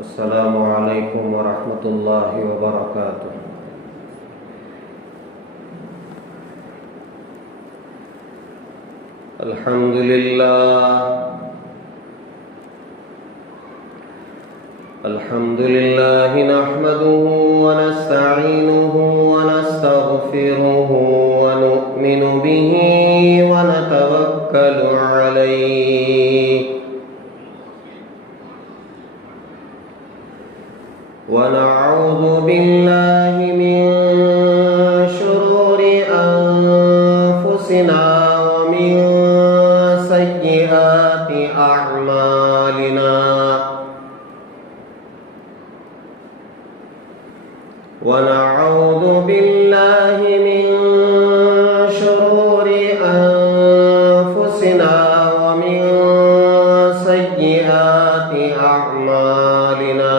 السلام علیکم ورحمۃ اللہ وبرکاتہ۔ الحمد للہ نحمده ونستعینه ونستغفره ونؤمن به ونتوکل علیہ ونعوذ باللہ من شرور انفسنا ومن سیئات اعمالنا ونعوذ باللہ من شرور انفسنا ومن سیئات اعمالنا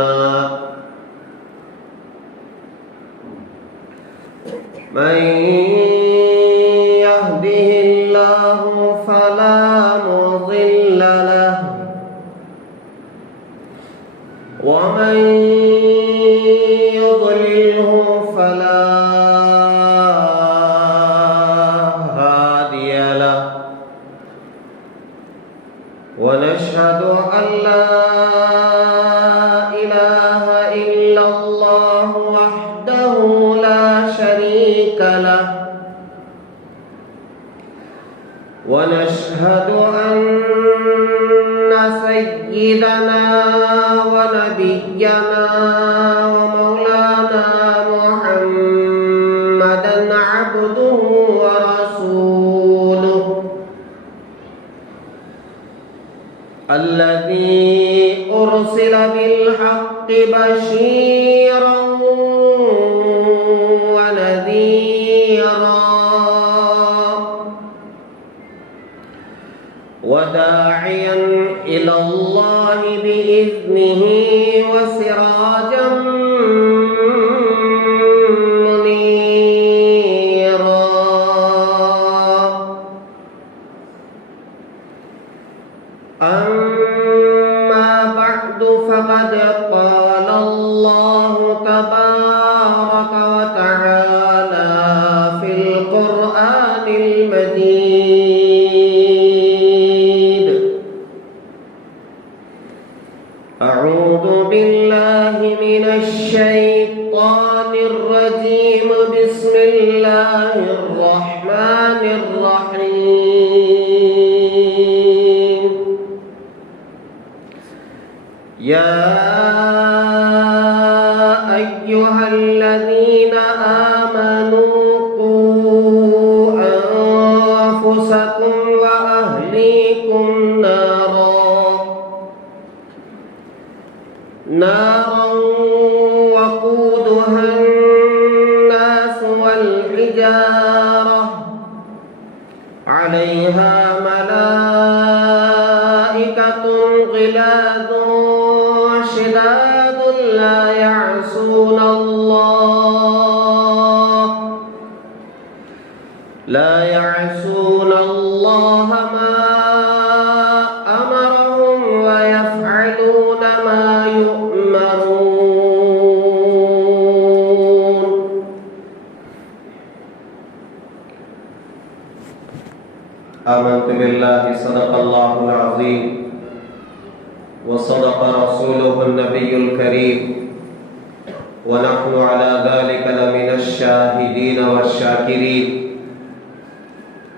من يهده الله فلا مضل له ومن يضلله فلا هادي له ونشهد أن لا إله إلا الله وحده لا شريك له ونشهد أن سيدنا ونبينا ومولانا محمدا عبده ورسوله الذي أرسل بالحق بشيرا ونذيرا وداعيا إلى الله بإذنه وسراجا منيرا أما بعد فقد قال الله تبارك وتعالى في القرآن المجيد: أعوذ بالله من الشيطان الرجيم. بسم الله الرحمن الرحيم. يا أيها الذين آمنوا قوا أنفسكم وأهليكم نارا وقودها الناس والحجارة عليها ملائكة غلاظ شداد لا يعصون الله ما أمرهم ويفعلون ما يؤمرون. آمنت بالله صدق الله العظيم وصدق رسوله النبي الكريم ونحن على ذلك لمن الشاهدين والشاكرين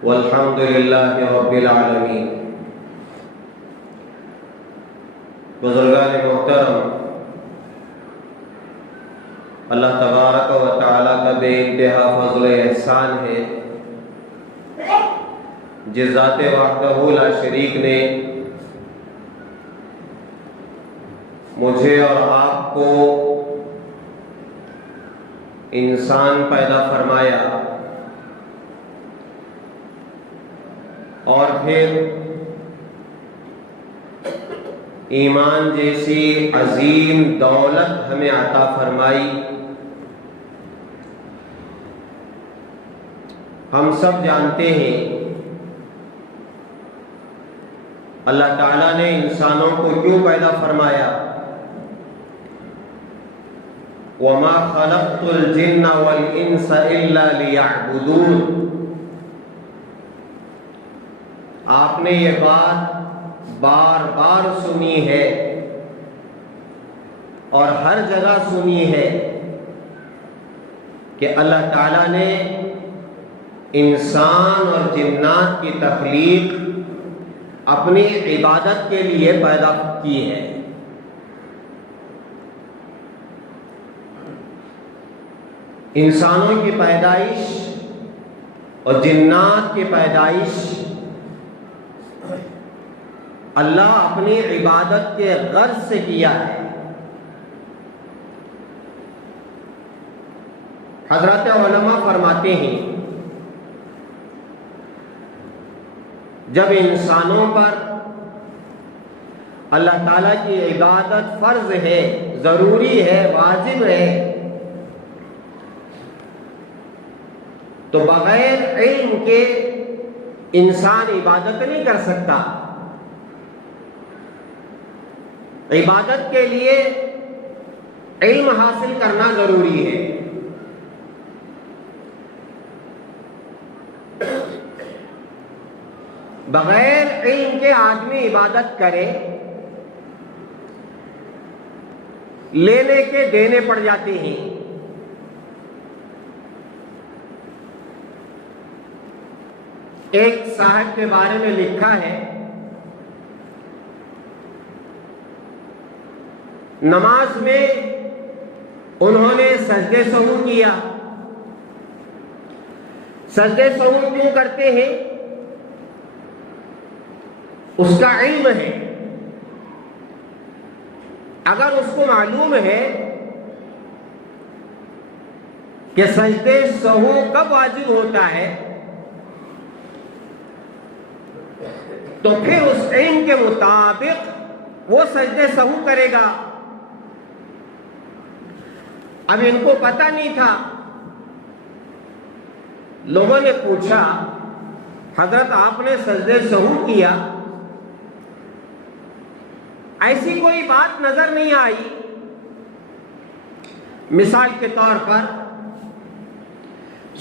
والحمد لله رب العالمين. بزرگان محترم، اللہ تبارک و تعالیٰ کا بے انتہا فضل و احسان ہے جس ذات وحدہ لا شریک نے مجھے اور آپ کو انسان پیدا فرمایا اور پھر ایمان جیسی عظیم دولت ہمیں عطا فرمائی. ہم سب جانتے ہیں اللہ تعالیٰ نے انسانوں کو کیوں پیدا فرمایا. وما خلقت الجن والانس الا ليعبدون۔ آپ نے یہ بات بار بار سنی ہے اور ہر جگہ سنی ہے کہ اللہ تعالیٰ نے انسان اور جنات کی تخلیق اپنی عبادت کے لیے پیدا کی ہے۔ انسانوں کی پیدائش اور جنات کی پیدائش اللہ اپنی عبادت کے غرض سے کیا ہے۔ حضرت علماء فرماتے ہیں جب انسانوں پر اللہ تعالیٰ کی عبادت فرض ہے، ضروری ہے، واجب ہے، تو بغیر علم کے انسان عبادت نہیں کر سکتا۔ عبادت کے لیے علم حاصل کرنا ضروری ہے۔ بغیر علم کے آدمی عبادت کرے، لینے کے دینے پڑ جاتے ہیں۔ ایک صاحب کے بارے میں لکھا ہے، نماز میں انہوں نے سجدے سہو کیا۔ سجدے سہو کیوں کرتے ہیں؟ اس کا علم ہے۔ اگر اس کو معلوم ہے کہ سجدے سہو کب واجب ہوتا ہے تو پھر اس علم کے مطابق وہ سجدے سہو کرے گا۔ اب ان کو پتہ نہیں تھا، لوگوں نے پوچھا حضرت آپ نے سجدے سہو کیا، ایسی کوئی بات نظر نہیں آئی۔ مثال کے طور پر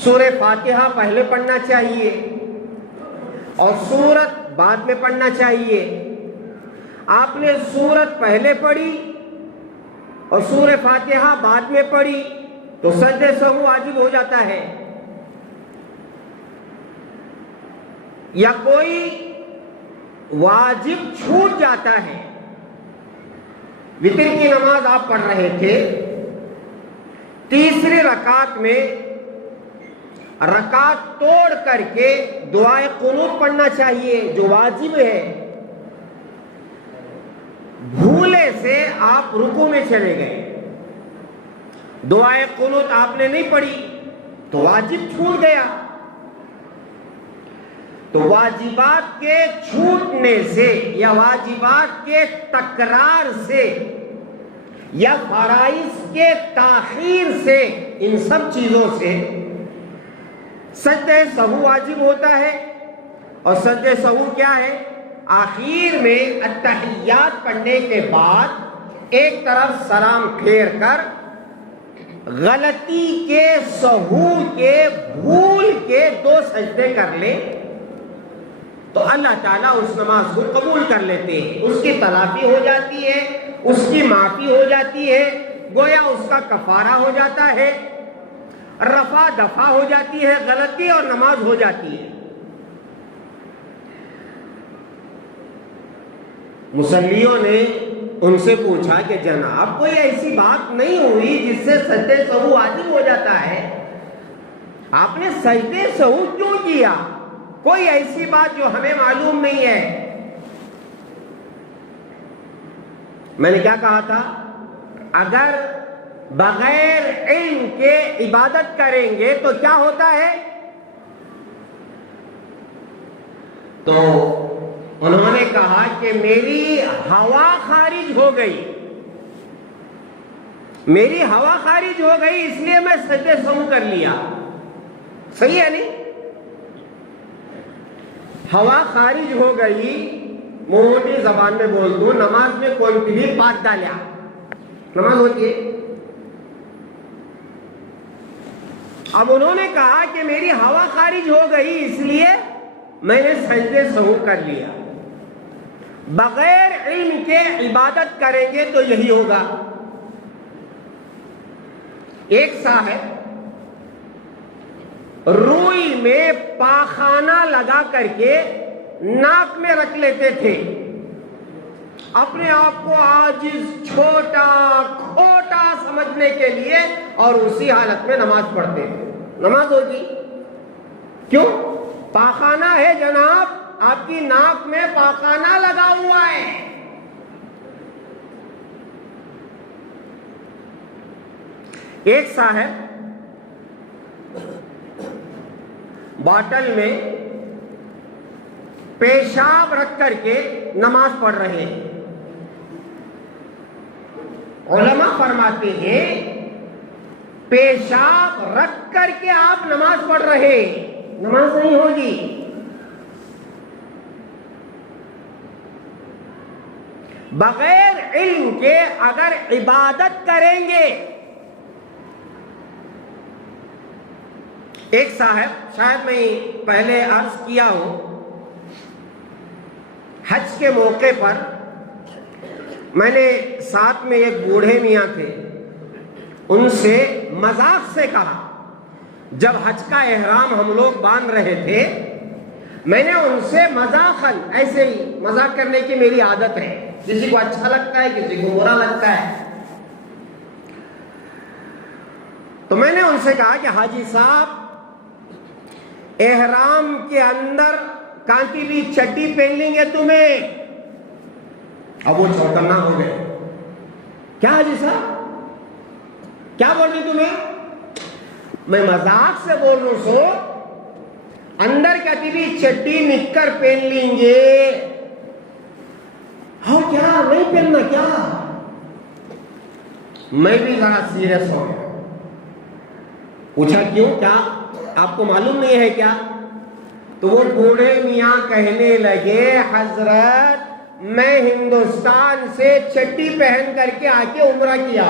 سورہ فاتحہ پہلے پڑھنا چاہیے اور سورت بعد میں پڑھنا چاہیے۔ آپ نے سورت پہلے پڑھی اور سورہ فاتحہ بعد میں پڑھی تو سجدے سہو واجب ہو جاتا ہے۔ یا کوئی واجب چھوٹ جاتا ہے، وتر کی نماز آپ پڑھ رہے تھے، تیسری رکعت میں رکعت توڑ کر کے دعائے قنوت پڑھنا چاہیے جو واجب ہے، بھولے سے آپ رکوع میں چلے گئے، دعائے قنوت آپ نے نہیں پڑھی تو واجب چھوٹ گیا۔ تو واجبات کے چھوٹنے سے یا واجبات کے تکرار سے یا فرائض کے تاخیر سے، ان سب چیزوں سے سجدہ سہو واجب ہوتا ہے۔ اور سجدہ سہو کیا ہے؟ آخر میں التحیات پڑھنے کے بعد ایک طرف سلام پھیر کر غلطی کے، سہو کے، بھول کے 2 سجدے کر لے تو اللہ تعالیٰ اس نماز کو قبول کر لیتے ہیں، اس کی تلافی ہو جاتی ہے، اس کی معافی ہو جاتی ہے، گویا اس کا کفارہ ہو جاتا ہے، رفع دفع ہو جاتی ہے غلطی اور نماز ہو جاتی ہے۔ مصلیوں نے ان سے پوچھا کہ جناب کوئی ایسی بات نہیں ہوئی جس سے سجدے سہو واجب ہو جاتا ہے، آپ نے سجدے سہو کیوں کیا؟ کوئی ایسی بات جو ہمیں معلوم نہیں ہے۔ میں نے کیا کہا تھا؟ اگر بغیر علم کے عبادت کریں گے تو کیا ہوتا ہے؟ تو انہوں نے کہا کہ میری ہوا خارج ہو گئی، میری ہوا خارج ہو گئی اس لیے میں سجدے سہو کر لیا۔ صحیح ہے نہیں؟ ہوا خارج ہو گئی، موٹی زبان میں بول دوں، نماز میں کوئی بھی بات ڈالیا، نماز ہوتی ہے؟ اب انہوں نے کہا کہ میری ہوا خارج ہو گئی، اس لیے میں نے سجدے سہو کر لیا۔ بغیر علم کے عبادت کریں گے تو یہی ہوگا۔ ایک صاحب روئی میں پاخانہ لگا کر کے ناک میں رکھ لیتے تھے، اپنے آپ کو عاجز، چھوٹا، کھوٹا سمجھنے کے لیے، اور اسی حالت میں نماز پڑھتے ہیں۔ نماز ہوگی کیوں؟ پاخانہ ہے جناب، آپ کی ناک میں پاخانہ لگا ہوا ہے۔ ایک صاحب باٹل میں پیشاب رکھ کر کے نماز پڑھ رہے ہیں۔ علماء فرماتے ہیں پیشاب رکھ کر کے آپ نماز پڑھ رہے، نماز نہیں ہوگی۔ بغیر علم کے اگر عبادت کریں گے، ایک صاحب، شاید میں پہلے عرض کیا ہوں، حج کے موقع پر میں نے ساتھ میں ایک بوڑھے میاں تھے، ان سے مذاق سے کہا، جب حج کا احرام ہم لوگ باندھ رہے تھے، میں نے ان سے مذاقاً، ایسے ہی مذاق کرنے کی میری عادت ہے، کسی کو اچھا لگتا ہے کسی کو برا لگتا ہے، تو میں نے ان سے کہا کہ حاجی صاحب احرام کے اندر کانتی بھی چٹی پہن لیں گے تمہیں؟ اب وہ چوکنا ہو گئے، کیا حاجی صاحب کیا بول رہی تمہیں؟ میں مذاق سے بول رہا ہوں، سو اندر کہتی بھی چٹی نکر پہن لیں گے؟ ہاں کیا نہیں پہننا کیا؟ میں بھی ذرا سیریس ہو گیا، پوچھا کیوں، کیا آپ کو معلوم نہیں ہے کیا؟ تو وہ بوڑھے میاں کہنے لگے، حضرت میں ہندوستان سے چٹی پہن کر کے آ کے عمرہ کیا،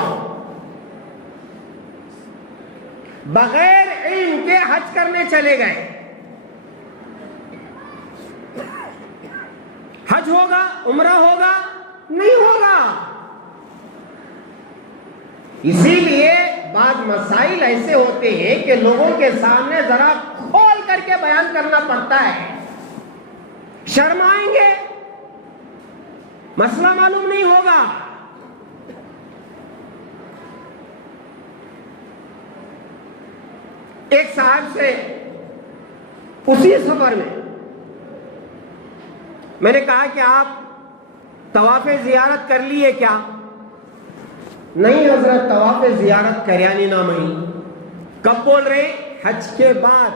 بغیر علم کے حج کرنے چلے گئے، حج ہوگا عمرہ ہوگا؟ نہیں ہوگا۔ اسی لیے بعض مسائل ایسے ہوتے ہیں کہ لوگوں کے سامنے ذرا کھول کر کے بیان کرنا پڑتا ہے، شرمائیں گے، مسئلہ معلوم نہیں ہوگا۔ ایک صاحب سے اسی سفر میں نے کہا کہ آپ طواف زیارت کر لیے کیا؟ نہیں حضرت طواف زیارت کریانی نہ میں۔ کب بول رہے؟ حج کے بعد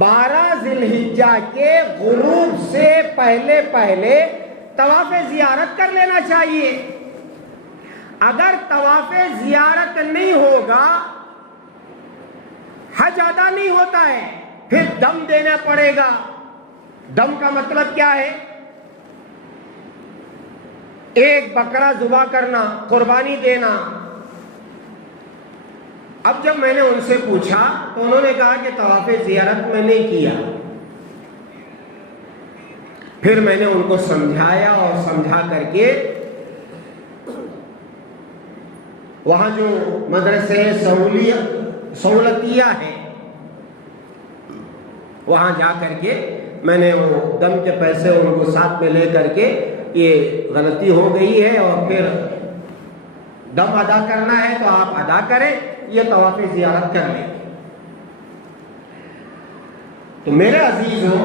12 ذی الحجہ کے غروب سے پہلے طواف زیارت کر لینا چاہیے۔ اگر طواف زیارت نہیں ہوگا حج ادا نہیں ہوتا ہے، پھر دم دینا پڑے گا۔ دم کا مطلب کیا ہے؟ ایک بکرا ذبح کرنا، قربانی دینا۔ اب جب میں نے ان سے پوچھا تو انہوں نے کہا کہ طواف زیارت میں نہیں کیا۔ پھر میں نے ان کو سمجھایا اور سمجھا کر کے وہاں جو مدرسے سہولتیہ ہے وہاں جا کر کے میں نے وہ دم کے پیسے ان کو ساتھ میں لے کر کے، یہ غلطی ہو گئی ہے اور پھر دم ادا کرنا ہے تو آپ ادا کریں، یہ طواف زیارت کر لیں۔ تو میرے عزیزوں،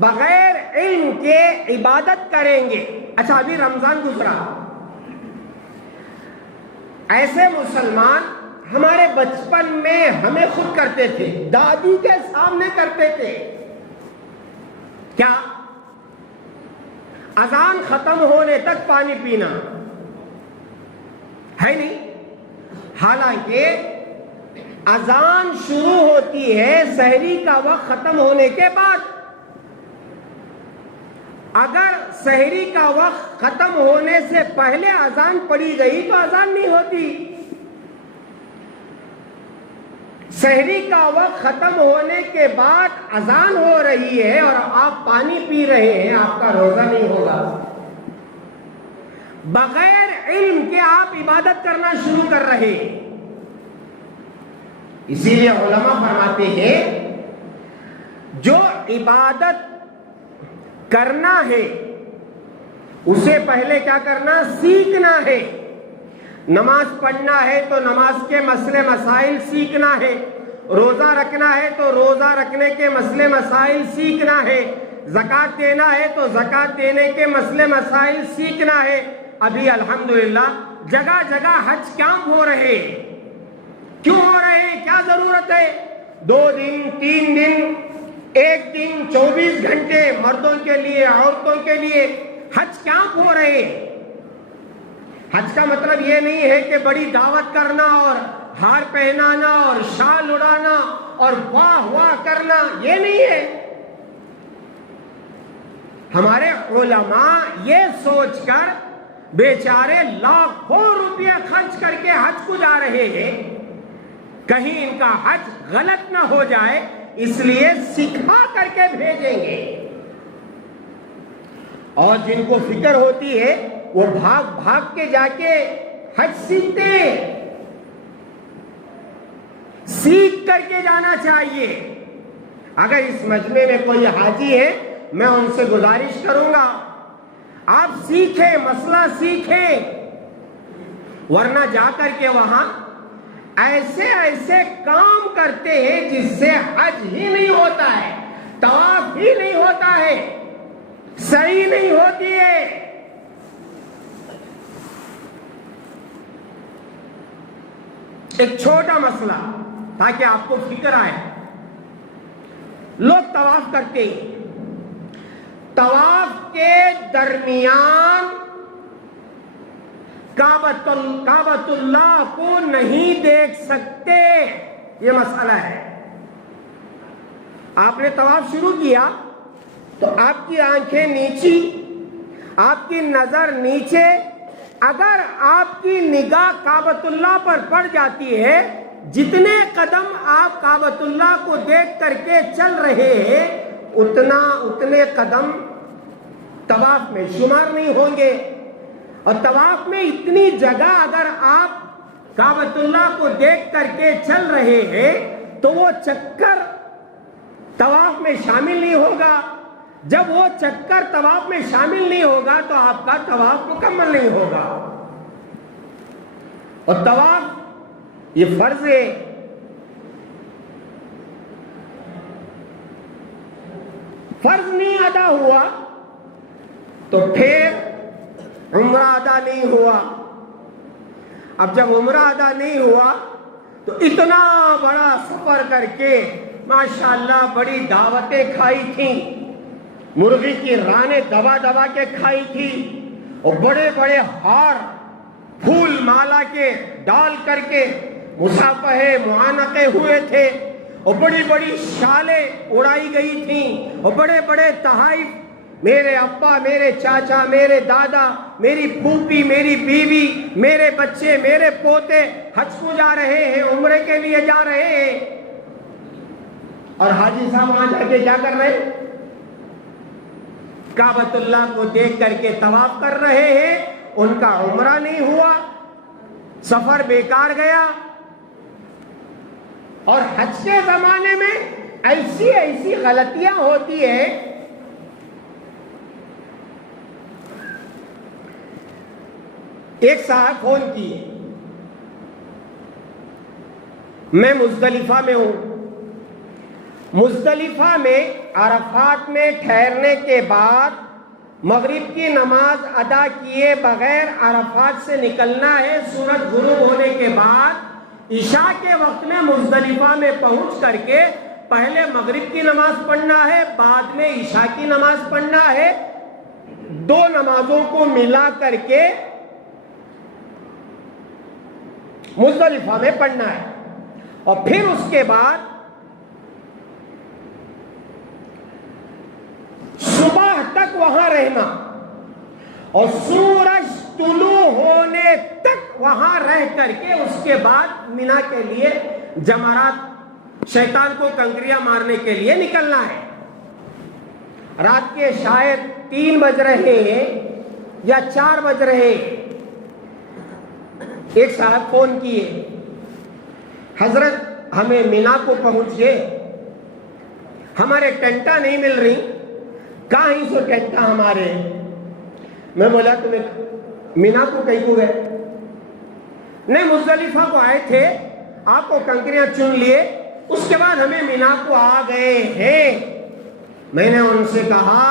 بغیر علم کے عبادت کریں گے۔ اچھا ابھی رمضان گزرا، ایسے مسلمان ہمارے بچپن میں ہمیں خود کرتے تھے، دادی کے سامنے کرتے تھے۔ کیا؟ اذان ختم ہونے تک پانی پینا ہے نہیں؟ حالانکہ اذان شروع ہوتی ہے سحری کا وقت ختم ہونے کے بعد۔ اگر سحری کا وقت ختم ہونے سے پہلے اذان پڑی گئی تو اذان نہیں ہوتی۔ سحری کا وقت ختم ہونے کے بعد اذان ہو رہی ہے اور آپ پانی پی رہے ہیں، آپ کا روزہ نہیں ہوگا۔ بغیر علم کے آپ عبادت کرنا شروع کر رہے ہیں۔ اسی لیے علماء فرماتے ہیں جو عبادت کرنا ہے اسے پہلے کیا کرنا؟ سیکھنا ہے۔ نماز پڑھنا ہے تو نماز کے مسئلے مسائل سیکھنا ہے، روزہ رکھنا ہے تو روزہ رکھنے کے مسئلے مسائل سیکھنا ہے، زکوٰۃ دینا ہے تو زکوٰۃ دینے کے مسئلے مسائل سیکھنا ہے۔ ابھی الحمدللہ جگہ جگہ حج کیمپ ہو رہے ہیں۔ کیوں ہو رہے ہیں؟ کیا ضرورت ہے؟ 2 دن 3 دن 1 دن 24 گھنٹے مردوں کے لیے عورتوں کے لیے حج کیمپ ہو رہے ہیں۔ حج کا مطلب یہ نہیں ہے کہ بڑی دعوت کرنا اور ہار پہنانا اور شال اڑانا اور واہ واہ کرنا، یہ نہیں ہے۔ ہمارے علماء یہ سوچ کر بیچارے لاکھوں روپیہ خرچ کر کے حج کو جا رہے ہیں کہیں ان کا حج غلط نہ ہو جائے، اس لیے سکھا کر کے بھیجیں گے۔ اور جن کو فکر ہوتی ہے وہ بھاگ بھاگ کے جا کے حج سیکھتے ہیں۔ سیکھ کر کے جانا چاہیے۔ اگر اس مجمع میں کوئی حاجی ہے میں ان سے گزارش کروں گا آپ سیکھیں، مسئلہ سیکھیں، ورنہ جا کر کے وہاں ایسے ایسے کام کرتے ہیں جس سے حج ہی نہیں ہوتا ہے، طواف ہی نہیں ہوتا ہے، صحیح نہیں ہوتی ہے۔ ایک چھوٹا مسئلہ تاکہ آپ کو فکر آئے، لوگ طواف کرتے ہیں، طواف کے درمیان کعبۃ اللہ کو نہیں دیکھ سکتے، یہ مسئلہ ہے۔ آپ نے طواف شروع کیا تو آپ کی آنکھیں نیچی، آپ کی نظر نیچے، اگر آپ کی نگاہ کعبۃ اللہ پر پڑ جاتی ہے، جتنے قدم آپ کعبۃ اللہ کو دیکھ کر کے چل رہے ہیں اتنے قدم طواف میں شمار نہیں ہوں گے۔ اور طواف میں اتنی جگہ اگر آپ کعبۃ اللہ کو دیکھ کر کے چل رہے ہیں تو وہ چکر طواف میں شامل نہیں ہوگا۔ جب وہ چکر طواف میں شامل نہیں ہوگا تو آپ کا طواف مکمل نہیں ہوگا۔ اور طواف یہ فرض ہے، فرض نہیں ادا ہوا تو پھر عمرہ ادا نہیں ہوا۔ اب جب عمرہ ادا نہیں ہوا تو اتنا بڑا سفر کر کے ماشاءاللہ بڑی دعوتیں کھائی تھیں، مرغی کی رانیں دبا دبا کے کھائی تھی، اور بڑے بڑے ہار پھول مالا کے ڈال کر کے مصافحے معانقے ہوئے تھے، اور بڑی بڑی شالیں اڑائی گئی تھیں، اور بڑے بڑے تحائف، میرے ابا، میرے چاچا، میرے دادا، میری پھوپھی، میری بیوی، میرے بچے، میرے پوتے حج کو جا رہے ہیں، عمرے کے لیے جا رہے ہیں۔ اور حاجی صاحب وہاں جا کے کیا کر رہے ہیں؟ کعبۃ اللہ کو دیکھ کر کے طواف کر رہے ہیں، ان کا عمرہ نہیں ہوا، سفر بیکار گیا۔ اور حج کے زمانے میں ایسی ایسی غلطیاں ہوتی ہیں۔ ایک صاحب فون کیے، میں مزدلفہ میں ہوں، مزدلفہ میں عرفات میں ٹھہرنے کے بعد مغرب کی نماز ادا کیے بغیر عرفات سے نکلنا ہے، سورج غروب ہونے کے بعد عشاء کے وقت میں مزدلفہ میں پہنچ کر کے پہلے مغرب کی نماز پڑھنا ہے، بعد میں عشاء کی نماز پڑھنا ہے، 2 نمازوں کو ملا کر کے مزدلفہ میں پڑھنا ہے، اور پھر اس کے بعد صبح تک وہاں رہنا، اور سورج طلوع ہونے تک وہاں رہ کر کے اس کے بعد مینا کے لیے جمرات شیطان کو کنکریاں مارنے کے لیے نکلنا ہے. رات کے شاید 3 بج رہے ہیں یا 4 بج رہے ہیں. ایک صاحب فون کیے, حضرت ہمیں مینا کو پہنچیے, ہمارے ٹینٹا نہیں مل رہی, کہاں ہی سو ٹینٹا ہمارے. میں بولا تمہیں مینا کو کہیں کو گئے؟ نہیں, مزدلفہ کو آئے تھے, آپ کو کنکریاں چن لیے, اس کے بعد ہمیں مینا کو آ گئے ہیں. میں نے ان سے کہا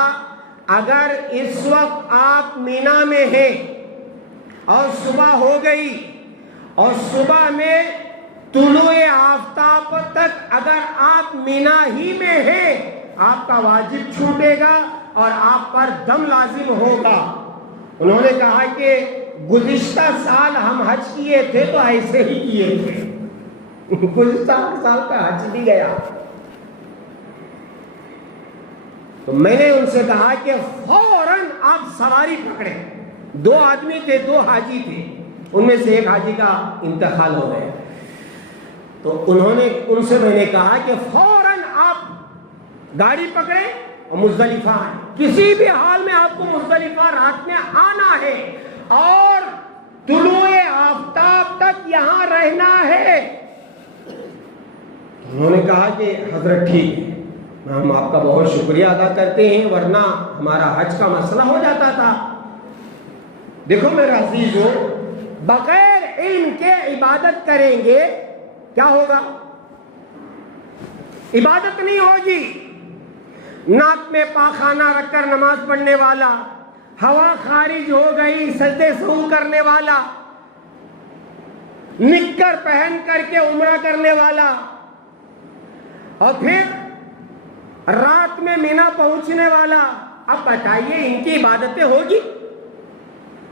اگر اس وقت آپ مینا میں ہیں اور صبح ہو گئی اور صبح میں طلوع آفتاب تک اگر آپ مینا ہی میں ہیں, آپ کا واجب چھوٹے گا اور آپ پر دم لازم ہوگا. انہوں نے کہا کہ گزشتہ سال ہم حج کیے تھے تو ایسے ہی کیے تھے, گزشتہ سال کا حج بھی گیا. تو میں نے ان سے کہا کہ فوراً آپ سواری پکڑیں. 2 آدمی تھے, 2 حاجی تھے, ان میں سے ایک حاجی کا انتقال ہو گیا. تو ان سے میں نے کہا کہ فوراً آپ گاڑی پکڑیں اور مزدلفہ آئیں. کسی بھی حال میں آپ کو مزدلفہ رات میں آنا ہے اور طلوع آفتاب تک یہاں رہنا ہے. انہوں نے کہا کہ حضرت ٹھیک ہے, ہم آپ کا بہت شکریہ ادا کرتے ہیں, ورنہ ہمارا حج کا مسئلہ ہو جاتا تھا. دیکھو میرے عزیزو, بغیر علم کے عبادت کریں گے کیا ہوگا؟ عبادت نہیں ہوگی. ناک میں پاخانہ رکھ کر نماز پڑھنے والا, ہوا خارج ہو گئی سجدے سہو کرنے والا, نکر پہن کر کے عمرہ کرنے والا, اور پھر رات میں مینا پہنچنے والا, اب بتائیے ان کی عبادتیں ہوگی؟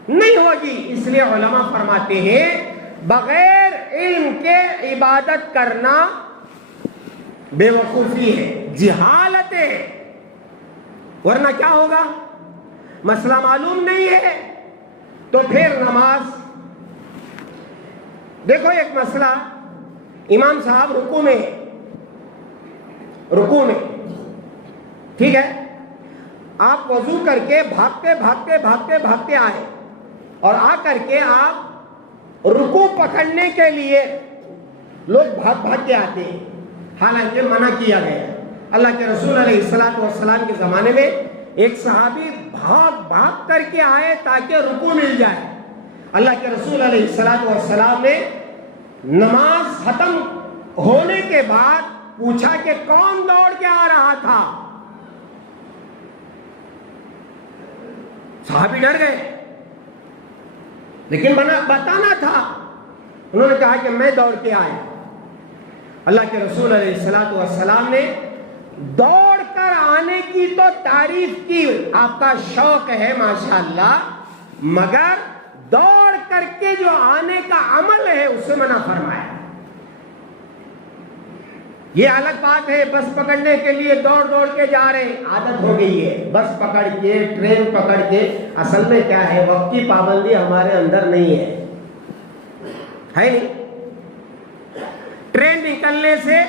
نہیں ہوگی. اس لیے علماء فرماتے ہیں بغیر علم کے عبادت کرنا بے وقوفی ہے, جہالت ہے. ورنہ کیا ہوگا؟ مسئلہ معلوم نہیں ہے تو پھر نماز. دیکھو ایک مسئلہ, امام صاحب رکوع میں, ٹھیک ہے, آپ وضو کر کے بھاگتے آئے اور آ کر کے آپ رکوع پکڑنے کے لیے لوگ بھاگ کے آتے ہیں, حالانکہ منع کیا گیا. اللہ کے رسول علیہ السلام کے زمانے میں ایک صحابی بھاگ کر کے آئے تاکہ رکوع مل جائے. اللہ کے رسول علیہ السلام نے نماز ختم ہونے کے بعد پوچھا کہ کون دوڑ کے آ رہا تھا؟ صحابی ڈر گئے, لیکن بتانا تھا. انہوں نے کہا کہ میں دوڑ کے آیا. اللہ کے رسول علیہ السلام نے دوڑ کر آنے کی تو تعریف کی, آپ کا شوق ہے ماشاءاللہ, مگر دوڑ کر کے جو آنے کا عمل ہے اسے منع فرمایا. یہ الگ بات ہے, بس پکڑنے کے لیے دوڑ کے جا رہے ہیں, عادت ہو گئی ہے بس پکڑ کے, ٹرین پکڑ کے. اصل میں کیا ہے, وقت کی پابندی ہمارے اندر نہیں ہے نہیں. ٹرین نکلنے سے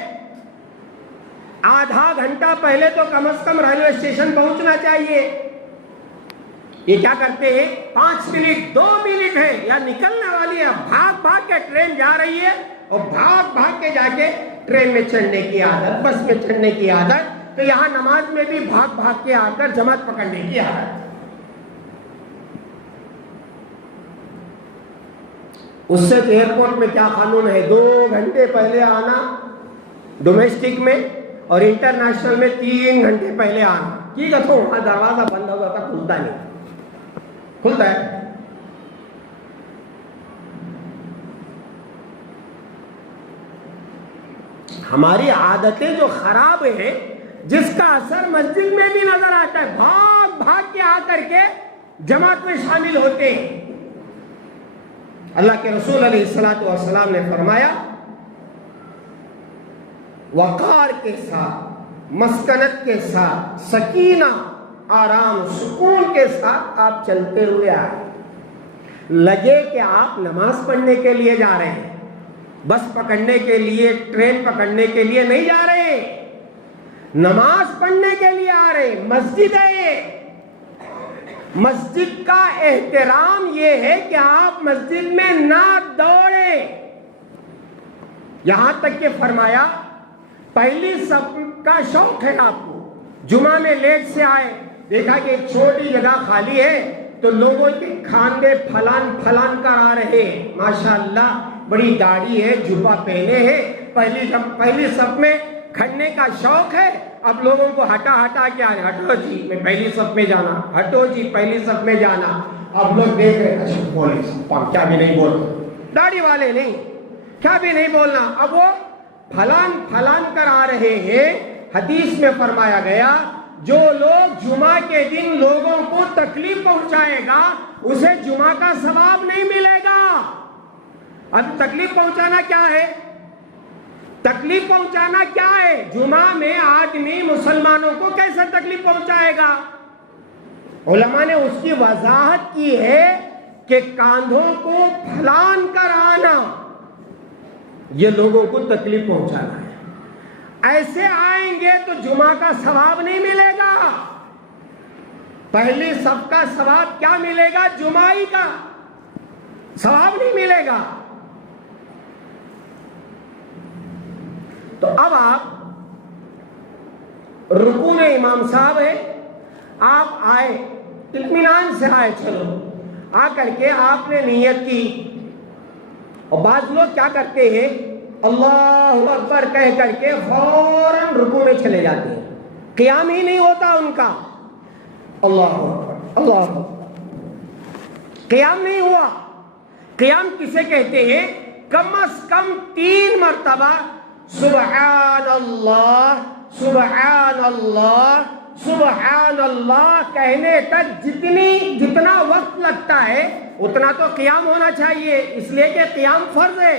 آدھا گھنٹہ پہلے تو کم از کم ریلوے اسٹیشن پہنچنا چاہیے. یہ کیا کرتے ہیں, 5 منٹ 2 منٹ ہے یا نکلنے والی ہے, بھاگ کے ٹرین جا رہی ہے اور بھاگ کے جا کے ٹرین میں چڑھنے کی عادت, بس میں چڑھنے کی عادت. تو یہاں نماز میں بھی بھاگ کے آ کر جماعت پکڑنے کی عادت. اس سے ایئرپورٹ میں کیا قانون ہے, 2 گھنٹے پہلے آنا ڈومیسٹک میں, اور انٹرنیشنل میں 3 گھنٹے پہلے آنا. ٹھیک ہے, تو وہاں دروازہ بند ہو جاتا, کھلتا نہیں, کھلتا ہے. ہماری عادتیں جو خراب ہیں, جس کا اثر مسجد میں بھی نظر آتا ہے, بھاگ کے آ کر کے جماعت میں شامل ہوتے ہیں. اللہ کے رسول علیہ السلام نے فرمایا وقار کے ساتھ, مسکنت کے ساتھ, سکینہ, آرام, سکون کے ساتھ آپ چلتے ہوئے آئے. لگے کہ آپ نماز پڑھنے کے لیے جا رہے ہیں, بس پکڑنے کے لیے، ٹرین پکڑنے کے لیے نہیں جا رہے، نماز پڑھنے کے لیے آ رہے۔ مسجد ہے، مسجد کا احترام یہ ہے کہ آپ مسجد میں نہ دوڑیں۔ یہاں تک کہ فرمایا پہلی صف کا شوق ہے آپ کو، جمعہ میں لیٹ سے آئے، دیکھا کہ ایک چھوٹی جگہ خالی ہے تو لوگوں کے کھاندے پھلان پھلان کر آ رہے ہیں، ماشاءاللہ بڑی داڑھی ہے، جبہ پہنے ہیں، پہلی صف میں کھڑنے کا شوق ہے۔ اب لوگوں کو ہٹا کے آ رہے، ہٹو جی میں پہلی صف میں جانا، ہٹو جی پہلی صف میں جانا۔ اب لوگ دیکھ رہے، اچھا بولے کیا بھی نہیں بول، داڑھی والے نہیں، کیا بھی نہیں بولنا۔ اب وہ پھلان کر آ رہے ہیں۔ حدیث میں فرمایا گیا جو لوگ جمعہ کے دن لوگوں کو تکلیف پہنچائے گا اسے جمعہ کا ثواب نہیں ملے گا۔ اب تکلیف پہنچانا کیا ہے؟ تکلیف پہنچانا کیا ہے؟ جمعہ میں آدمی مسلمانوں کو کیسے تکلیف پہنچائے گا؟ علماء نے اس کی وضاحت کی ہے کہ کاندھوں کو پھلان کر آنا یہ لوگوں کو تکلیف پہنچانا ہے۔ ایسے آئیں گے تو جمعہ کا ثواب نہیں ملے گا۔ پہلی صف کا ثواب کیا ملے گا؟ جمعہ کا ثواب نہیں ملے گا۔ تو اب آپ رکوع میں امام صاحب ہے، آپ آئے، اطمینان سے آئے، چلو آ کر کے آپ نے نیت کی۔ اور بعض لوگ کیا کرتے ہیں، اللہ اکبر کہہ کر کے فوراً رکوع میں چلے جاتے ہیں، قیام ہی نہیں ہوتا ان کا۔ اللہ اکبر، اللہ اکبر، قیام نہیں ہوا۔ قیام کسے کہتے ہیں؟ کم از کم 3 مرتبہ سبحان اللہ سبحان اللہ سبحان اللہ کہنے تک جتنا وقت لگتا ہے اتنا تو قیام ہونا چاہیے، اس لیے کہ قیام فرض ہے۔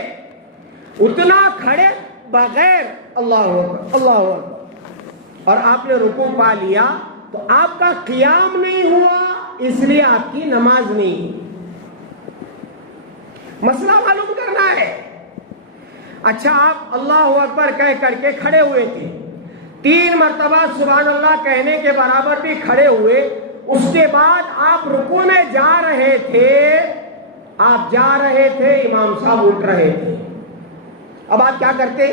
اتنا کھڑے بغیر اللہ اکبر اللہ اکبر اور آپ نے رکوع پا لیا تو آپ کا قیام نہیں ہوا، اس لیے آپ کی نماز نہیں۔ مسئلہ معلوم کرنا ہے۔ اچھا آپ اللہ اکبر کہہ کر کے کھڑے ہوئے تھے، 3 مرتبہ سبحان اللہ کہنے کے برابر بھی کھڑے ہوئے، اس کے بعد آپ رکوع میں جا رہے تھے، آپ جا رہے تھے، امام صاحب اٹھ رہے تھے۔ اب آپ کیا کرتے؟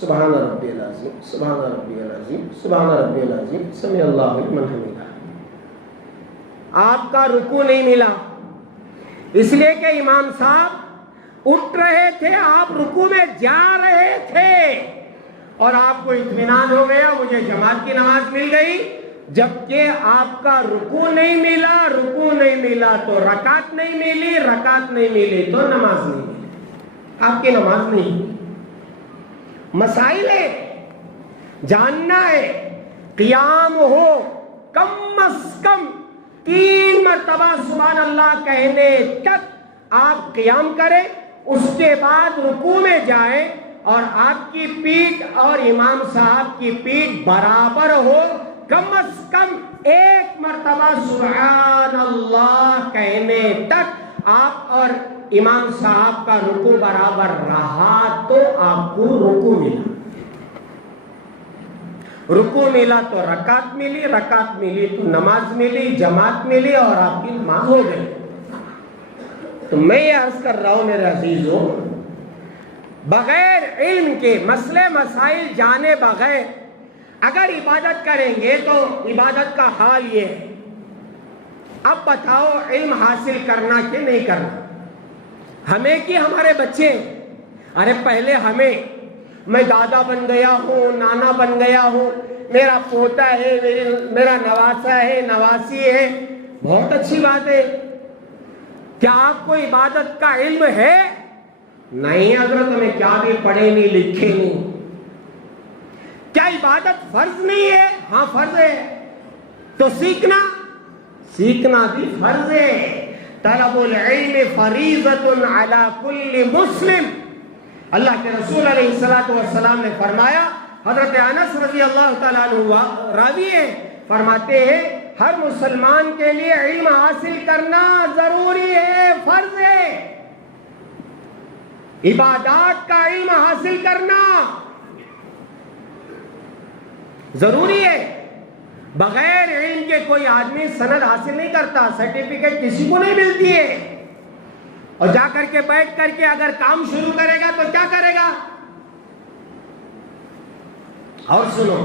سبحان ربی العظیم سبحان ربی العظیم سبحان ربی العظیم سمع اللہ لمن حمدہ۔ آپ کا رکوع نہیں ملا، اس لیے کہ امام صاحب اٹھ رہے تھے، آپ رکوع میں جا رہے تھے، اور آپ کو اطمینان ہو گیا مجھے جماعت کی نماز مل گئی، جبکہ آپ کا رکوع نہیں ملا۔ رکوع نہیں ملا تو رکعت نہیں ملی، رکعت نہیں ملی تو نماز نہیں ملی، آپ کی نماز نہیں۔ مسائل ہے، جاننا ہے۔ قیام ہو کم از کم 3 مرتبہ سبحان اللہ کہنے تک آپ قیام کریں، اس کے بعد رکوع میں جائیں اور آپ کی پیٹھ اور امام صاحب کی پیٹھ برابر ہو، کم از کم 1 مرتبہ سبحان اللہ کہنے تک آپ اور امام صاحب کا رکوع برابر رہا تو آپ کو رکوع ملا۔ رکوع ملا تو رکعت ملی، رکعت ملی تو نماز ملی، جماعت ملی اور آپ کی نماز ہو گئی۔ تو میں یہ عرض کر رہا ہوں میرے عزیزوں، بغیر علم کے مسئلے مسائل جانے بغیر اگر عبادت کریں گے تو عبادت کا حال یہ ہے۔ اب بتاؤ علم حاصل کرنا کہ نہیں کرنا؟ ہمیں کہ ہمارے بچے؟ ارے پہلے ہمیں، میں دادا بن گیا ہوں، نانا بن گیا ہوں، میرا پوتا ہے، میرا نواسا ہے، نواسی ہے، بہت اچھی بات ہے۔ کیا آپ کو عبادت کا علم ہے؟ نہیں حضرت، ہمیں کیا بھی پڑھے نہیں لکھے نہیں۔ کیا عبادت فرض نہیں ہے؟ ہاں فرض ہے، تو سیکھنا بھی فرض ہے۔ طلب العلم فریضۃ علی کل مسلم، اللہ کے رسول علیہ السلام نے فرمایا، حضرت انس رضی اللہ تعالیٰ عنہ راوی ہیں، فرماتے ہیں ہر مسلمان کے لیے علم حاصل کرنا ضروری ہے، فرض ہے۔ عبادات کا علم حاصل کرنا ضروری ہے. بغیر علم کے کوئی آدمی سند حاصل نہیں کرتا، سرٹیفکیٹ کسی کو نہیں ملتی ہے. اور جا کر کے بیٹھ کر کے اگر کام شروع کرے گا تو کیا کرے گا؟ اور سنو،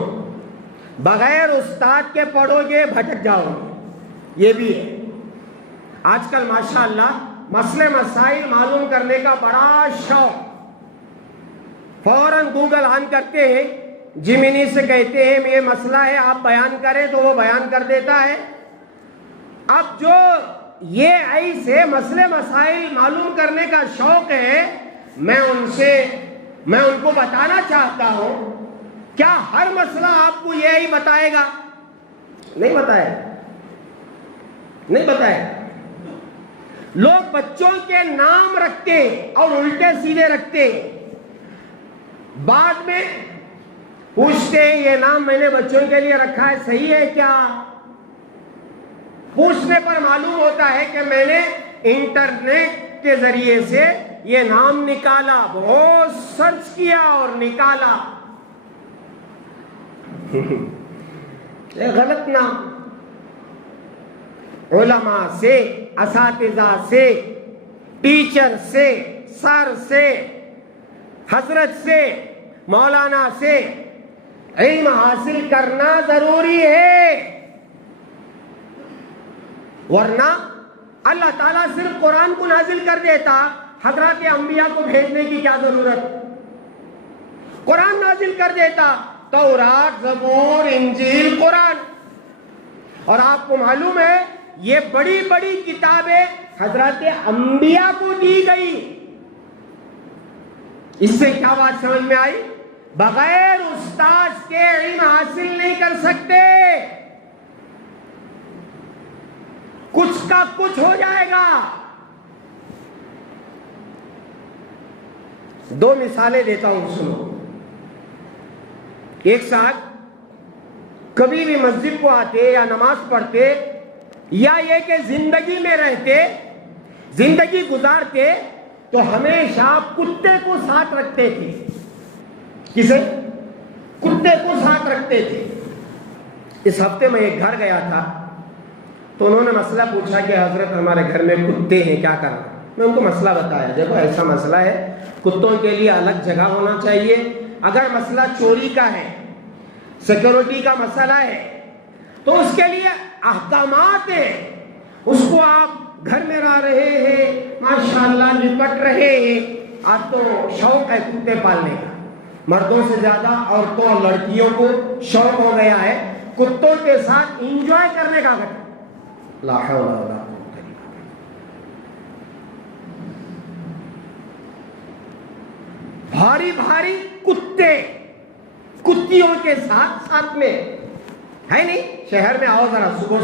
بغیر استاد کے پڑھو گے بھٹک جاؤ گے. یہ بھی ہے. آج کل ماشاءاللہ مسئلے مسائل معلوم کرنے کا بڑا شوق. فوراً گوگل آن کرتے ہیں، جیمنی سے کہتے ہیں یہ مسئلہ ہے آپ بیان کریں تو وہ بیان کر دیتا ہے. اب جو یہ ایسے مسئلے مسائل معلوم کرنے کا شوق ہے، میں ان کو بتانا چاہتا ہوں، کیا ہر مسئلہ آپ کو یہی بتائے گا؟ نہیں بتائے. لوگ بچوں کے نام رکھتے اور الٹے سیدھے رکھتے، بعد میں پوچھتے ہیں یہ نام میں نے بچوں کے لیے رکھا ہے صحیح ہے کیا؟ پوچھنے پر معلوم ہوتا ہے کہ میں نے انٹرنیٹ کے ذریعے سے یہ نام نکالا، بہت سرچ کیا اور نکالا. یہ غلط نام. علماء سے، اساتذہ سے، ٹیچر سے، سر سے، حضرت سے، مولانا سے علم حاصل کرنا ضروری ہے. ورنہ اللہ تعالیٰ صرف قرآن کو نازل کر دیتا، حضرات انبیاء کو بھیجنے کی کیا ضرورت؟ قرآن نازل کر دیتا، تورات، زبور، انجیل، قرآن. اور آپ کو معلوم ہے یہ بڑی بڑی کتابیں حضرات انبیاء کو دی گئی. اس سے کیا بات سمجھ میں آئی؟ بغیر استاد کے علم حاصل نہیں کر سکتے. کچھ کا کچھ ہو جائے گا. دو مثالیں دیتا ہوں، سنو. ایک ساتھ کبھی بھی مسجد کو آتے یا نماز پڑھتے یا یہ کہ زندگی میں رہتے، زندگی گزارتے تو ہمیشہ کتے کو ساتھ رکھتے تھے. کسے؟ کتے کو ساتھ رکھتے تھے. اس ہفتے میں ایک گھر گیا تھا تو انہوں نے مسئلہ پوچھا کہ حضرت ہمارے گھر میں کتے ہیں، کیا کرنا؟ میں ان کو مسئلہ بتایا، دیکھو ایسا مسئلہ ہے، کتوں کے لیے الگ جگہ ہونا چاہیے. اگر مسئلہ چوری کا ہے، سیکورٹی کا مسئلہ ہے تو اس کے لیے احکامات ہیں. اس کو آپ گھر میں رہ رہے ہیں، ماشاءاللہ نپٹ رہے ہیں. آج تو شوق ہے کتے پالنے کا، مردوں سے زیادہ عورتوں اور لڑکیوں کو شوق ہو گیا ہے کتوں کے ساتھ انجوائے کرنے کا. لا حول ولا قوت الا باللہ. بھاری بھاری کتے کتیوں کے ساتھ میں ہے نہیں. شہر میں آؤ ذرا صبح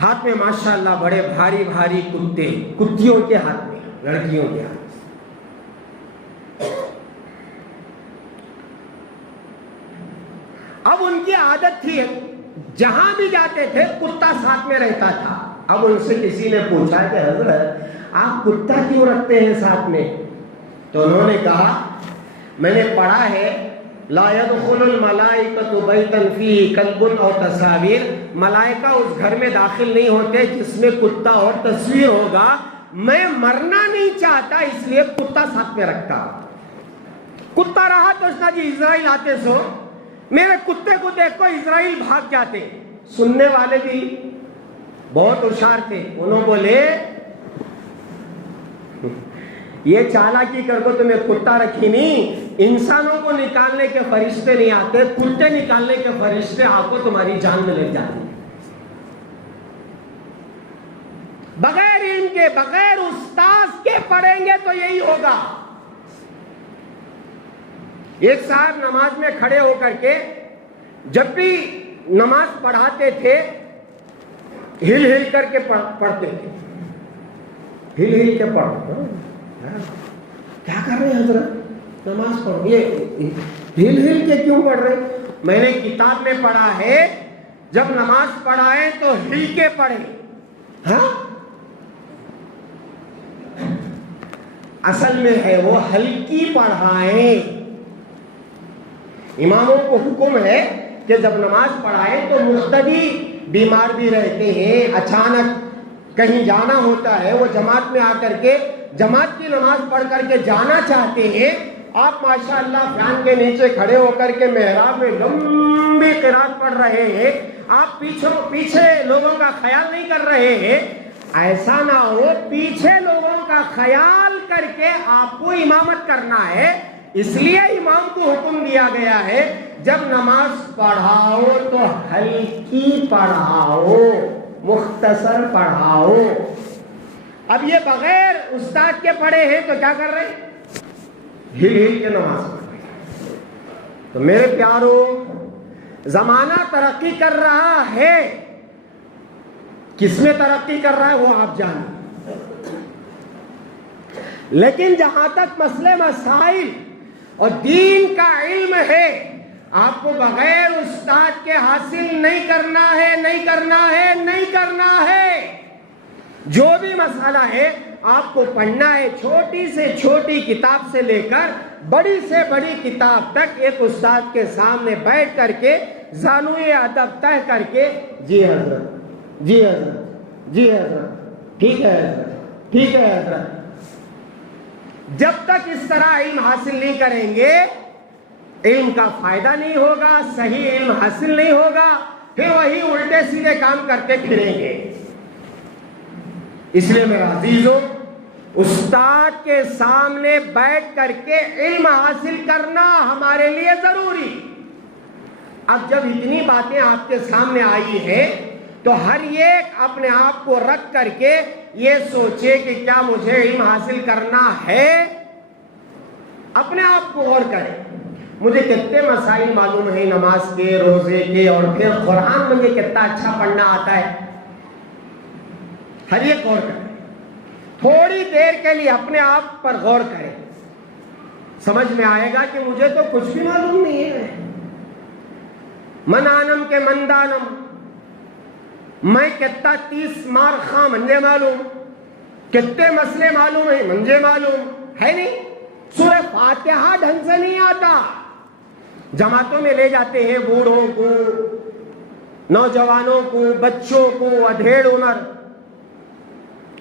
ہاتھ میں ماشاءاللہ بڑے بھاری بھاری کتے، کتیوں کے ہاتھ میں، لڑکیوں کے ہاتھ میں. اب ان کی عادت تھی، جہاں بھی جاتے تھے کتا ساتھ میں رہتا تھا. اب ان سے کسی نے پوچھا کہ حضرت آپ کتا کیوں رکھتے ہیں ساتھ میں؟ تو انہوں نے کہا میں نے پڑھا ہے لا يدخل الملائکۃ بیتا فیہ کلب او تصاویر، ملائکہ اس گھر میں داخل نہیں ہوتے جس میں کتا اور تصویر ہوگا. میں مرنا نہیں چاہتا اس لیے کتا ساتھ میں رکھتا. کتا رہا تو اس کا جی اسرائیل آتے سو میرے کتے کو دیکھو اسرائیل بھاگ جاتے. سننے والے بھی بہت ہوشیار تھے، انہوں بولے یہ چالاکی کر کو تمہیں کتا رکھی نہیں، انسانوں کو نکالنے کے فرشتے نہیں آتے، کتے نکالنے کے فرشتے آپ کو تمہاری جان میں لے جاتے. بغیر علم کے، بغیر استاذ کے پڑھیں گے تو یہی ہوگا. ایک صاحب نماز میں کھڑے ہو کر کے جب بھی نماز پڑھاتے تھے ہل ہل کر کے پڑھتے تھے. ہل ہل کے پڑھو. کیا کر رہے ہیں حضرت؟ نماز پڑھو. یہ ہل ہل کے کیوں پڑھ رہے؟ میں نے کتاب میں پڑھا ہے جب نماز پڑھائیں تو ہل کے پڑھیں. ہاں اصل میں ہے وہ ہلکی پڑھائیں. اماموں کو حکم ہے کہ جب نماز پڑھائیں تو مقتدی بیمار بھی رہتے ہیں، اچانک کہیں جانا ہوتا ہے، وہ جماعت میں آ کر کے جماعت کی نماز پڑھ کر کے جانا چاہتے ہیں. آپ ماشاءاللہ فین کے نیچے کھڑے ہو کر کے محراب میں لمبی قرات پڑھ رہے ہیں، آپ پیچھے لوگوں کا خیال نہیں کر رہے ہیں. ایسا نہ ہو پیچھے لوگوں کا خیال کر کے آپ کو امامت کرنا ہے. اس لیے امام کو حکم دیا گیا ہے جب نماز پڑھاؤ تو ہلکی پڑھاؤ، مختصر پڑھاؤ. اب یہ بغیر استاد کے پڑھے ہیں تو کیا کر رہے ہیں؟ ہل ہل کے نماز پڑھ رہے ہیں. تو میرے پیارو، زمانہ ترقی کر رہا ہے، کس میں ترقی کر رہا ہے وہ آپ جانیں، لیکن جہاں تک مسئلے مسائل اور دین کا علم ہے، آپ کو بغیر استاد کے حاصل نہیں کرنا ہے، نہیں کرنا ہے، نہیں کرنا ہے. جو بھی مسئلہ ہے آپ کو پڑھنا ہے، چھوٹی سے چھوٹی کتاب سے لے کر بڑی سے بڑی کتاب تک ایک استاد کے سامنے بیٹھ کر کے زانوئے ادب طے کر کے جی حضرت، جی حضرت، جی حضرت، ٹھیک ہے حضرت، ٹھیک ہے حضرت. جب تک اس طرح علم حاصل نہیں کریں گے علم کا فائدہ نہیں ہوگا، صحیح علم حاصل نہیں ہوگا، پھر وہی الٹے سیدھے کام کرتے پھریں گے. اس لیے میرا عزیزو، استاد کے سامنے بیٹھ کر کے علم حاصل کرنا ہمارے لیے ضروری. اب جب اتنی باتیں آپ کے سامنے آئی ہیں تو ہر ایک اپنے آپ کو رکھ کر کے یہ سوچے کہ کیا مجھے علم حاصل کرنا ہے. اپنے آپ کو غور کرے. مجھے کتنے مسائل معلوم ہیں نماز کے، روزے کے، اور پھر قرآن مجھے کتنا اچھا پڑھنا آتا ہے. ہر ایک غور کرے، تھوڑی دیر کے لیے اپنے آپ پر غور کرے، سمجھ میں آئے گا کہ مجھے تو کچھ بھی معلوم نہیں ہے. من آنم کے من دانم، میں کتنا 30 مار خاں منجے معلوم، کتنے مسئلے معلوم ہیں منجے معلوم ہے نہیں. سورہ فاتحہ ڈھنگ سے نہیں آتا، جماعتوں میں لے جاتے ہیں بوڑھوں کو، نوجوانوں کو، بچوں کو، ادھیڑ عمر.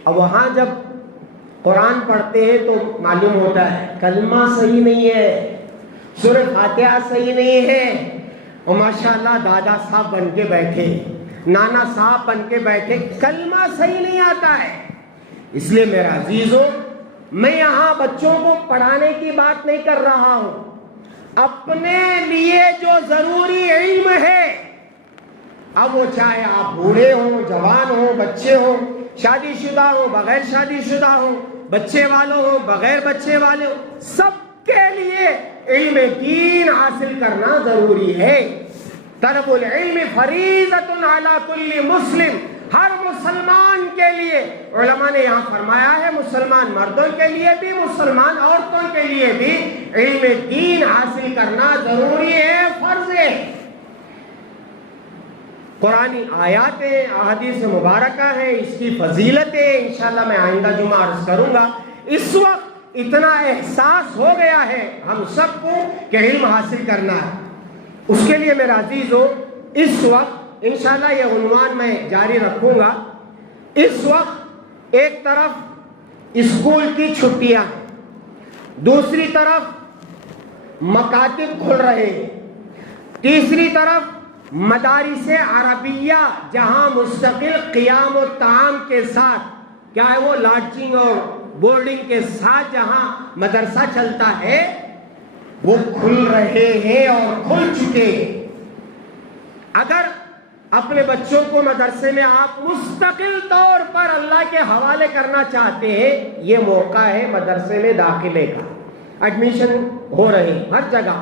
اب وہاں جب قرآن پڑھتے ہیں تو معلوم ہوتا ہے کلمہ صحیح نہیں ہے، سورہ فاتحہ صحیح نہیں ہے، اور ماشاءاللہ دادا صاحب بن کے بیٹھے، نانا صاحب بن کے بیٹھے، کلمہ صحیح نہیں آتا ہے. اس لیے میرا عزیزو، میں یہاں بچوں کو پڑھانے کی بات نہیں کر رہا ہوں. اپنے لیے جو ضروری علم ہے، اب وہ چاہے آپ بوڑھے ہوں، جوان ہوں، بچے ہوں، شادی شدہ ہوں، بغیر شادی شدہ ہوں، بچے والوں ہوں، بغیر بچے والے ہوں، سب کے لیے علم دین حاصل کرنا ضروری ہے. طلب العلم فریضۃ علی کل مسلم، ہر مسلمان کے لیے. علماء نے یہاں فرمایا ہے مسلمان مردوں کے لیے بھی، مسلمان عورتوں کے لیے بھی علم دین حاصل کرنا ضروری ہے، فرض ہے. قرآنی آیات ہیں، احادیث مبارکہ ہیں، اس کی فضیلتیں انشاءاللہ میں آئندہ جمعہ عرض کروں گا. اس وقت اتنا احساس ہو گیا ہے ہم سب کو کہ علم حاصل کرنا ہے. اس کے لیے میرا عزیزو، اس وقت انشاءاللہ یہ عنوان میں جاری رکھوں گا. اس وقت ایک طرف اسکول کی چھٹیاں ہیں، دوسری طرف مکاتب کھل رہے ہیں، تیسری طرف مدارس عربیہ جہاں مستقل قیام و طعام کے ساتھ، کیا ہے وہ لاڈجنگ اور بورڈنگ کے ساتھ جہاں مدرسہ چلتا ہے، وہ کھل رہے ہیں اور کھل چکے ہیں. اگر اپنے بچوں کو مدرسے میں آپ مستقل طور پر اللہ کے حوالے کرنا چاہتے ہیں، یہ موقع ہے مدرسے میں داخلے کا. ایڈمیشن ہو رہی ہر جگہ.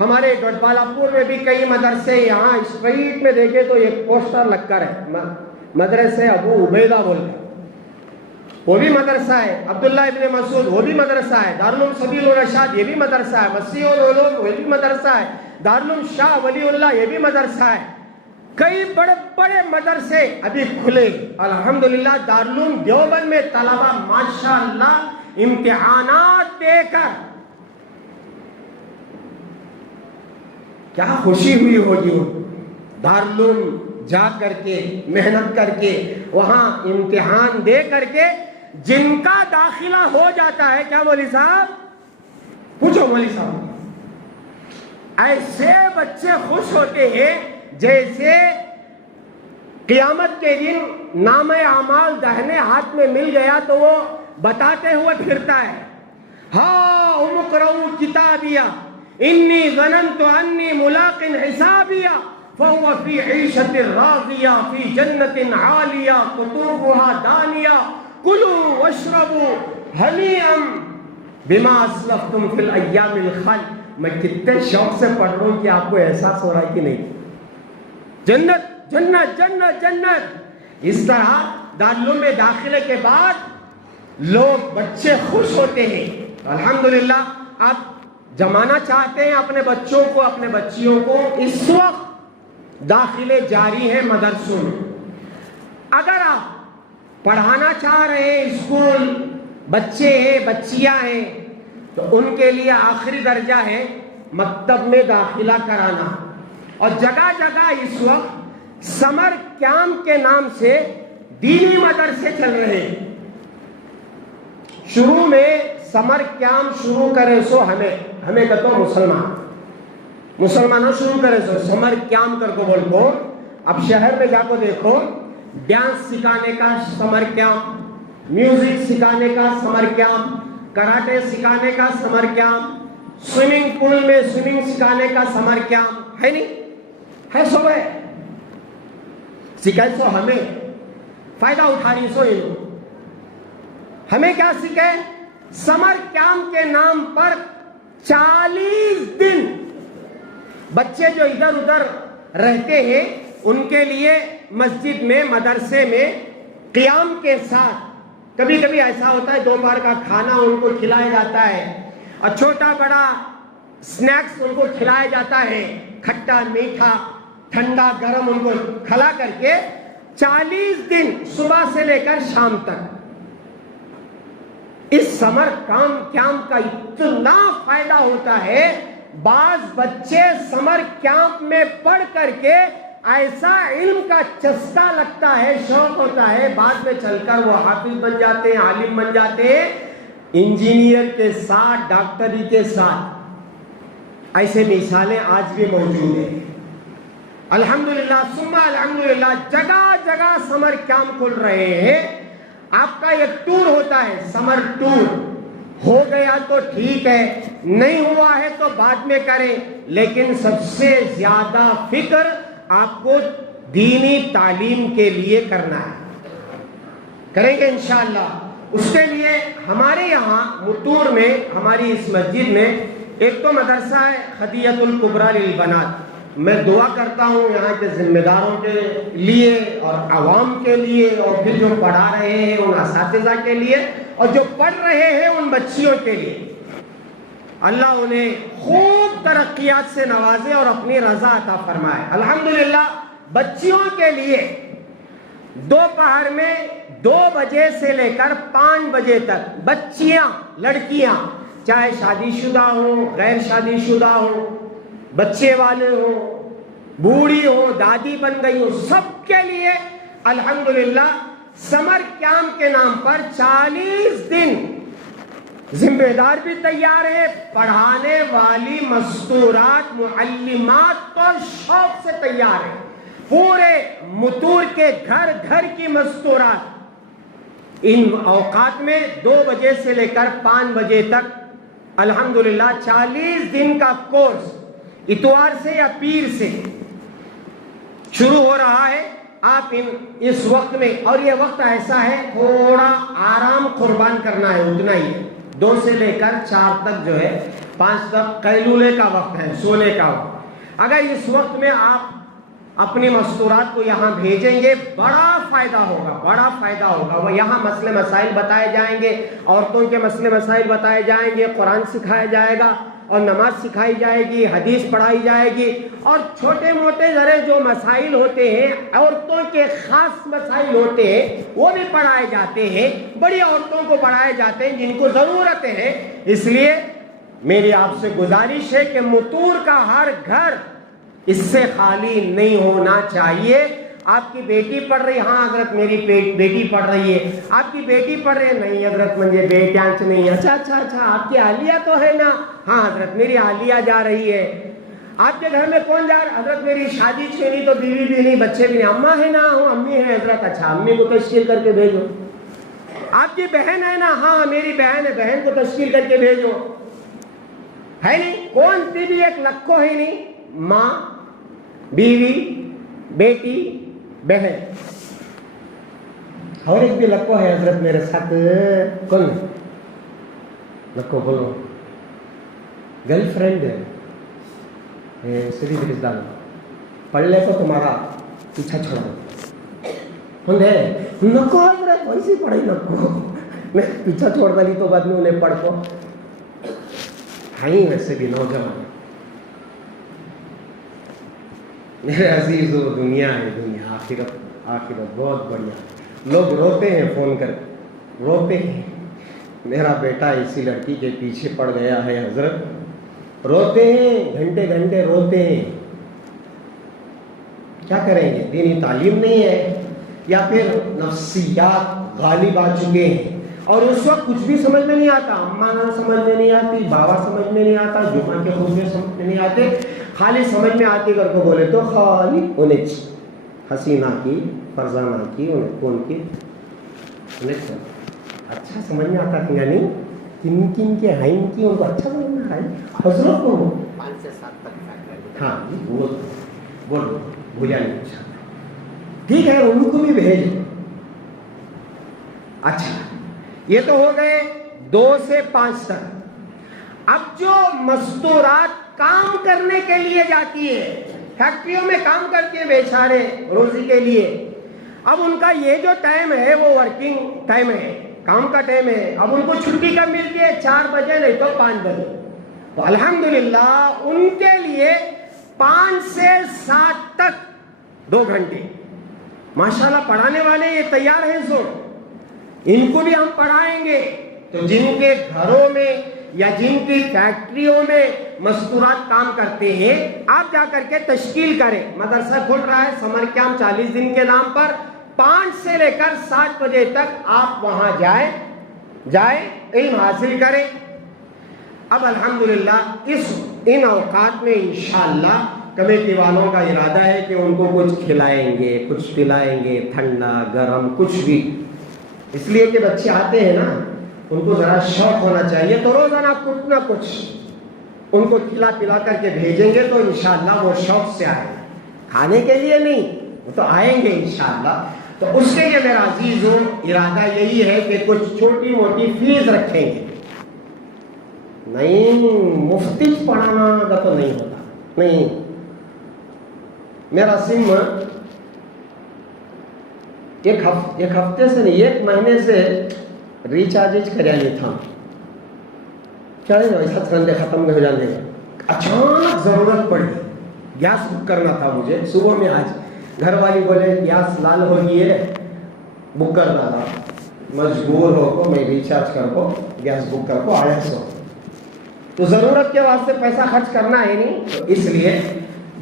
ہمارے گڑھوالا پور میں بھی کئی مدرسے، یہاں اسٹریٹ میں دیکھے تو ایک پوسٹر لگ کر ہے مدرسے ابو عبیدہ بول کر، وہ بھی مدرسہ ہے. عبداللہ ابن مسعود وہ بھی مدرسہ ہے. دارالعلوم سبیل الرشاد یہ بھی مدرسہ ہے. وسیع العلوم یہ بھی مدرسہ ہے. دارالعلوم شاہ ولی اللہ یہ بھی مدرسہ ہے. کئی بڑے بڑے مدرسے ابھی کھلے الحمدللہ. دارالعلوم دیوبند میں طلبہ ماشاءاللہ امتحانات دے کر کیا خوشی ہوئی ہوگی، دارالعلوم جا کر کے محنت کر کے وہاں امتحان دے کر کے جن کا داخلہ ہو جاتا ہے، کیا مولوی صاحب پوچھو مولوی صاحب، ایسے بچے خوش ہوتے ہیں جیسے قیامت کے دن نام اعمال دہنے ہاتھ میں مل گیا تو وہ بتاتے ہوئے پھرتا ہے، ہاں اقرؤوا کتابیہ انی ظننت انی ملاق حسابیہ فهو فی عیشۃ راضیہ فی جنت عالیہ قطوفها دانیہ کلوا واشربوا ہنیئا بما اسلفتم فی الایام الخل۔ میں کتنے شوق سے پڑھ رہا ہوں کہ آپ کو احساس ہو رہا ہے کہ نہیں؟ جنت جنت جنت جنت۔ اس طرح دارالعلوم میں داخلے کے بعد لوگ بچے خوش ہوتے ہیں۔ الحمدللہ آپ جمانا چاہتے ہیں اپنے بچوں کو، اپنے بچیوں کو، اس وقت داخلے جاری ہیں مدرسوں میں۔ اگر آپ پڑھانا چاہ رہے ہیں، اسکول بچے ہیں بچیاں ہیں، تو ان کے لیے آخری درجہ ہے مکتب میں داخلہ کرانا۔ اور جگہ جگہ اس وقت سمر کیمپ کے نام سے دینی مدرسے چل رہے ہیں۔ شروع میں سمر کیمپ شروع کرے سو ہمیں کہتا مسلمانوں شروع کرے سو سمر کیمپ کر کو بول کو۔ اب شہر میں جا کو دیکھو، ڈانس سکھانے کا سمر کیمپ، میوزک سکھانے کا سمر کیمپ، کراٹے سکھانے کا سمر کیمپ، سوئمنگ پول میں سوئمنگ سکھانے کا سمر کیمپ ہے، نہیں ہے؟ سو ہے سکھائے سو ہمیں فائدہ اٹھانی سو یہ ہمیں کیا سکھے؟ سمر کیمپ کے نام پر 40 دن بچے جو ادھر ادھر رہتے ہیں ان کے لیے مسجد میں مدرسے میں قیام کے ساتھ، کبھی کبھی ایسا ہوتا ہے دوپہر کا کھانا ان کو کھلایا جاتا ہے اور چھوٹا بڑا سنیکس ان کو کھلایا جاتا ہے، کھٹا میٹھا ٹھنڈا گرم ان کو کھلا کر کے 40 دن صبح سے لے کر شام تک اس سمر کیمپ کا اتنا فائدہ ہوتا ہے۔ بعض بچے سمر کیمپ میں پڑھ کر کے ایسا علم کا چسکا لگتا ہے، شوق ہوتا ہے، بعد میں چل کر وہ حافظ بن جاتے ہیں، عالم بن جاتے ہیں، انجینئر کے ساتھ، ڈاکٹری کے ساتھ۔ ایسے مثالیں آج بھی موجود ہیں۔ الحمدللہ ثم الحمدللہ جگہ جگہ سمر کیمپ کھل رہے ہیں۔ آپ کا ایک ٹور ہوتا ہے، سمر ٹور، ہو گیا تو ٹھیک ہے، نہیں ہوا ہے تو بعد میں کریں، لیکن سب سے زیادہ فکر آپ کو دینی تعلیم کے لیے کرنا ہے، کریں گے انشاءاللہ۔ اس کے لیے ہمارے یہاں متور میں، ہماری اس مسجد میں ایک تو مدرسہ ہے خدیۃ الکبریٰ للبنات۔ میں دعا کرتا ہوں یہاں کے ذمہ داروں کے لیے اور عوام کے لیے، اور پھر جو پڑھا رہے ہیں ان اساتذہ کے لیے، اور جو پڑھ رہے ہیں ان بچیوں کے لیے، اللہ انہیں خوب ترقیات سے نوازے اور اپنی رضا عطا فرمائے۔ الحمدللہ بچیوں کے لیے دوپہر میں 2 بجے سے لے کر 5 بجے تک بچیاں، لڑکیاں، چاہے شادی شدہ ہوں، غیر شادی شدہ ہوں، بچے والے ہوں، بوڑھی ہوں، دادی بن گئی ہوں، سب کے لیے الحمدللہ سمر کیمپ کے نام پر 40 دن ذمہ دار بھی تیار ہے، پڑھانے والی مستورات معلمات تو شوق سے تیار ہے، پورے متور کے گھر گھر کی مستورات ان اوقات میں 2 بجے سے لے کر 5 بجے تک الحمدللہ 40 دن کا کورس اتوار سے یا پیر سے شروع ہو رہا ہے۔ آپ اس وقت میں، اور یہ وقت ایسا ہے تھوڑا آرام قربان کرنا ہے، اتنا ہی ہے، 2 سے لے کر 4 تک جو ہے، 5 تک قیلولے کا وقت ہے، سونے کا وقت۔ اگر اس وقت میں آپ اپنی مستورات کو یہاں بھیجیں گے بڑا فائدہ ہوگا، بڑا فائدہ ہوگا۔ وہ یہاں مسئلے مسائل بتائے جائیں گے، عورتوں کے مسئلے مسائل بتائے جائیں گے، قرآن سکھایا جائے گا، اور نماز سکھائی جائے گی، حدیث پڑھائی جائے گی، اور چھوٹے موٹے ذرے جو مسائل ہوتے ہیں، عورتوں کے خاص مسائل ہوتے ہیں، وہ بھی پڑھائے جاتے ہیں، بڑی عورتوں کو پڑھائے جاتے ہیں جن کو ضرورت ہے۔ اس لیے میری آپ سے گزارش ہے کہ متور کا ہر گھر اس سے خالی نہیں ہونا چاہیے۔ آپ کی بیٹی پڑھ رہی، ہاں حضرت میری بیٹی پڑھ رہی ہے، آپ کی بیٹی پڑھ رہی ہے، نہیں حضرت مجھے بیٹیاں نہیں، اچھا آپ کی عالیہ تو ہے نا، ہاں حضرت میری عالیہ جا رہی ہے۔ آپ کے گھر میں کون جا رہا؟ حضرت میری شادی چھینی تو بیوی بھی نہیں، بچے بھی نہیں، اماں ہے نا، ہاں امی ہے حضرت، اچھا امی کو تشکیل کر کے بھیجو۔ آپ کی بہن ہے نا، ہاں میری بہن ہے، بہن کو تشکیل کر کے بھیجو۔ ہے نہیں، کون سی بھی ایک لکھو ہے نہیں، ماں، بیوی، بیٹی، بہن، اور ایک بھی لکھو ہے حضرت میرے ساتھ، کون لکھو بولو؟ گرل فرینڈ ہے، صرف رشتہ پڑھ لے تو تمہارا پیچھا چھوڑ دو، کون ہے؟ نکو حضرت ویسی پڑھائی نکو، میں پیچھا چھوڑ دلی تو بعد میں انہیں پڑھ کو ہائی۔ ویسے بھی نوجوان میرے عزیزو، دنیا ہے دنیا، آخرت بہت بڑھیا۔ لوگ روتے ہیں، فون کر روتے ہیں، میرا بیٹا اسی لڑکی کے پیچھے پڑ گیا ہے حضرت، روتے ہیں، گھنٹے گھنٹے روتے ہیں۔ کیا کریں گے؟ دینی تعلیم نہیں ہے، یا پھر نفسیات غالب آ چکے ہیں، اور اس وقت کچھ بھی سمجھ میں نہیں آتا، اماں سمجھ میں نہیں آتی، بابا سمجھ میں نہیں آتا، جمعہ کے خطبے سمجھ میں نہیں آتے، خالی سمجھ میں آتی کر کو بولے تو خالی انہیں حسینہ کی، فرزانہ کی، انہیں کون کی، انہیں اچھا سمجھ میں آتا کہ یعنی کن کن کے ہیں کی، ان کو اچھا سمجھ میں آئی حضرت کو 5 سے 7 تک۔ ہاں وہ بولو بھوجا نہیں اچھا، ٹھیک ہے ان کو بھی بھیج۔ اچھا یہ تو ہو گئے 2 سے 5 تک۔ اب جو مستورات کام کرنے کے لیے جاتی ہے، فیکٹریوں میں کام کرتی ہے بیچارے روزی کے لیے، اب ان کا یہ جو ٹائم ہے وہ ورکنگ ٹائم ہے، کام کا ٹائم ہے، اب ان کو چھٹی کب ملتی ہے؟ 4 بجے نہیں تو 5 بجے۔ تو الحمدللہ ان کے لیے 5 سے 7 تک 2 گھنٹے ماشاءاللہ پڑھانے والے یہ تیار ہیں، سو ان کو بھی ہم پڑھائیں گے۔ تو جن کے گھروں میں یا جن کی فیکٹریوں میں مستورات کام کرتے ہیں، آپ جا کر کے تشکیل کریں، مدرسہ کھل رہا ہے سمر کیمپ 40 دن کے نام پر، 5 سے لے کر 7 بجے تک آپ وہاں جائیں علم حاصل کریں۔ اب الحمدللہ ان اوقات میں انشاءاللہ کمیٹی والوں کا ارادہ ہے کہ ان کو کچھ کھلائیں گے، کچھ پلائیں گے، ٹھنڈا گرم کچھ بھی، اس لیے کہ بچے آتے ہیں نا، ان کو ذرا شوق ہونا چاہیے، تو روزانہ کچھ نہ کچھ ان کو کھلا پلا کر کے بھیجیں گے تو انشاءاللہ وہ شوق سے آئیں، کھانے کے لیے نہیں، وہ تو آئیں گے انشاءاللہ۔ تو اس کے لیے میرا عزیزو ارادہ یہی ہے کہ کچھ چھوٹی موٹی فیس رکھیں گے، نہیں مفتی پڑھانا کا تو نہیں ہوتا، نہیں، میرا سم ایک ہفتے سے نہیں 1 مہینے سے ریچارج کریا نہیں تھا، کیا ہے ایسا سنڈے ختم ہو جانے کا، اچانک ضرورت پڑی، گیس بک کرنا تھا مجھے صبح میں، آج گھر والی بولے گیس لال ہو گئی ہے بک کر ڈالا، مجبور ہو کو میں ریچارج کر کو گیس بک کر کو آیا سو، تو ضرورت کے واسطے پیسہ خرچ کرنا ہے نہیں، تو اس لیے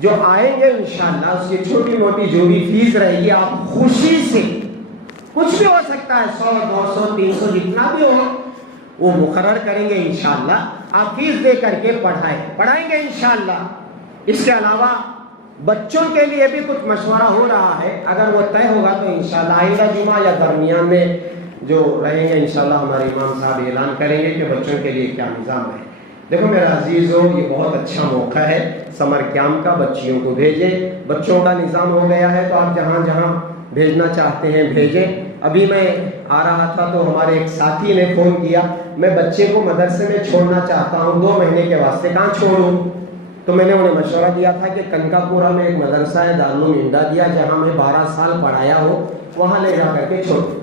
جو آئیں گے انشاءاللہ اس کی چھوٹی موٹی جو بھی فیس رہے گی آپ خوشی سے، کچھ بھی ہو سکتا ہے 100 200 300 جتنا بھی ہو وہ مقرر کریں گے انشاءاللہ، آپ فیس دے کر کے پڑھائیں گے انشاءاللہ۔ اس کے علاوہ بچوں کے لیے بھی کچھ مشورہ ہو رہا ہے، اگر وہ طے ہوگا تو انشاءاللہ آئندہ جمعہ یا درمیان میں جو رہیں گے انشاءاللہ ہمارے امام صاحب اعلان کریں گے کہ بچوں کے لیے کیا نظام ہے۔ دیکھو میرا عزیزو، یہ بہت اچھا موقع ہے سمر کیمپ کا، بچیوں کو بھیجیں، بچوں کا نظام ہو گیا ہے تو آپ جہاں جہاں بھیجنا چاہتے ہیں بھیجیں۔ ابھی میں آ رہا تھا تو ہمارے ایک ساتھی نے فون کیا، میں بچے کو مدرسے میں چھوڑنا چاہتا ہوں 2 مہینے کے واسطے، کہاں چھوڑوں؟ تو میں نے انہیں مشورہ دیا تھا کہ کنکا پورہ میں ایک مدرسہ ہے دارالعلوم انڈیا، جہاں میں 12 سال پڑھایا ہو، وہاں لے جا کر کے چھوڑ،